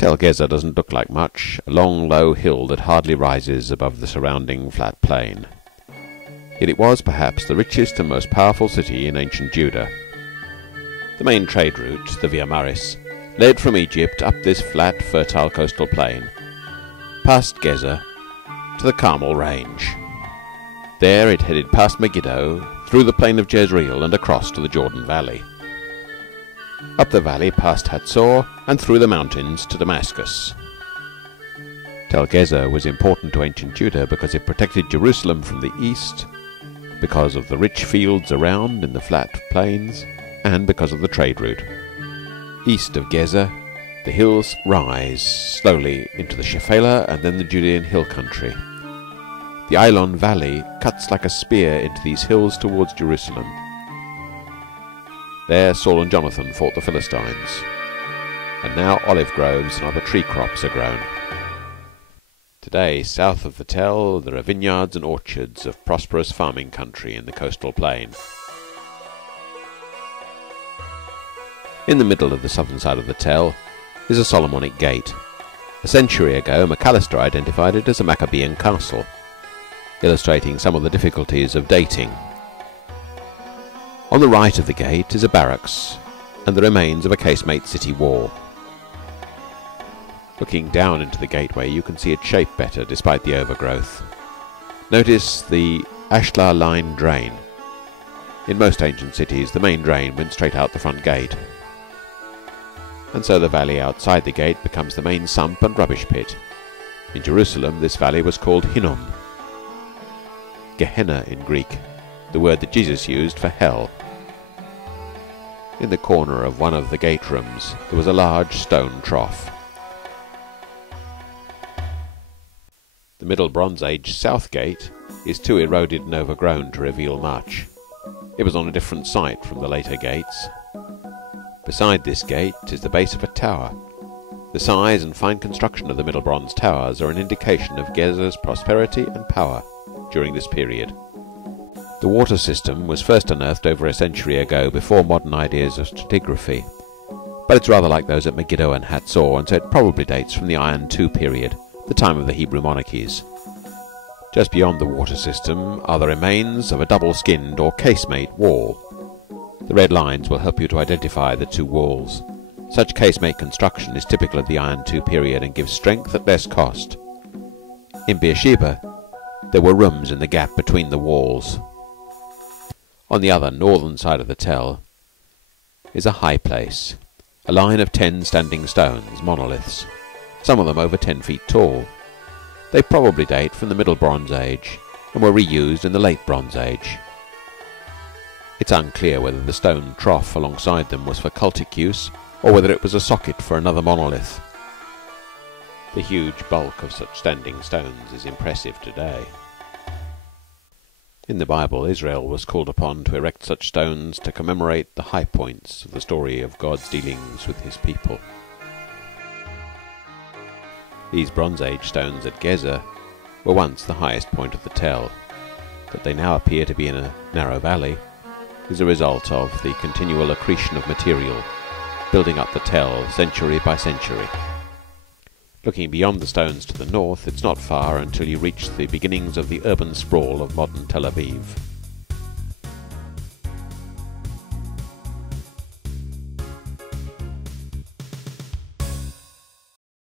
Tel Gezer doesn't look like much, a long, low hill that hardly rises above the surrounding flat plain. Yet it was perhaps the richest and most powerful city in ancient Judah. The main trade route, the Via Maris, led from Egypt up this flat, fertile coastal plain, past Gezer, to the Carmel Range. There it headed past Megiddo, through the plain of Jezreel and across to the Jordan Valley. Up the valley past Hatzor and through the mountains to Damascus. Tel Gezer was important to ancient Judah because it protected Jerusalem from the east, because of the rich fields around in the flat plains, and because of the trade route. East of Gezer, the hills rise slowly into the Shephelah and then the Judean hill country. The Ailon Valley cuts like a spear into these hills towards Jerusalem. There Saul and Jonathan fought the Philistines, and now olive groves and other tree crops are grown. Today, south of the Tel, there are vineyards and orchards of prosperous farming country in the coastal plain. In the middle of the southern side of the Tel is a Solomonic gate. A century ago, McAllister identified it as a Maccabean castle, illustrating some of the difficulties of dating. On the right of the gate is a barracks and the remains of a casemate city wall. Looking down into the gateway, you can see its shape better despite the overgrowth. Notice the ashlar line drain. In most ancient cities, the main drain went straight out the front gate, and so the valley outside the gate becomes the main sump and rubbish pit. In Jerusalem, this valley was called Hinnom, Gehenna in Greek, the word that Jesus used for hell. In the corner of one of the gate rooms there was a large stone trough. The Middle Bronze Age south gate is too eroded and overgrown to reveal much. It was on a different site from the later gates. Beside this gate is the base of a tower. The size and fine construction of the Middle Bronze towers are an indication of Gezer's prosperity and power during this period. The water system was first unearthed over a century ago, before modern ideas of stratigraphy, but it's rather like those at Megiddo and Hatzor, and so it probably dates from the Iron II period, the time of the Hebrew monarchies. Just beyond the water system are the remains of a double-skinned or casemate wall. The red lines will help you to identify the two walls. Such casemate construction is typical of the Iron II period and gives strength at less cost. In Beersheba, there were rooms in the gap between the walls. On the other northern side of the Tel is a high place, a line of 10 standing stones, monoliths, some of them over 10 feet tall. They probably date from the Middle Bronze Age and were reused in the Late Bronze Age. It's unclear whether the stone trough alongside them was for cultic use or whether it was a socket for another monolith. The huge bulk of such standing stones is impressive today. In the Bible, Israel was called upon to erect such stones to commemorate the high points of the story of God's dealings with his people. These Bronze Age stones at Gezer were once the highest point of the Tel. That they now appear to be in a narrow valley is a result of the continual accretion of material, building up the Tel century by century. Looking beyond the stones to the north, it's not far until you reach the beginnings of the urban sprawl of modern Tel Aviv.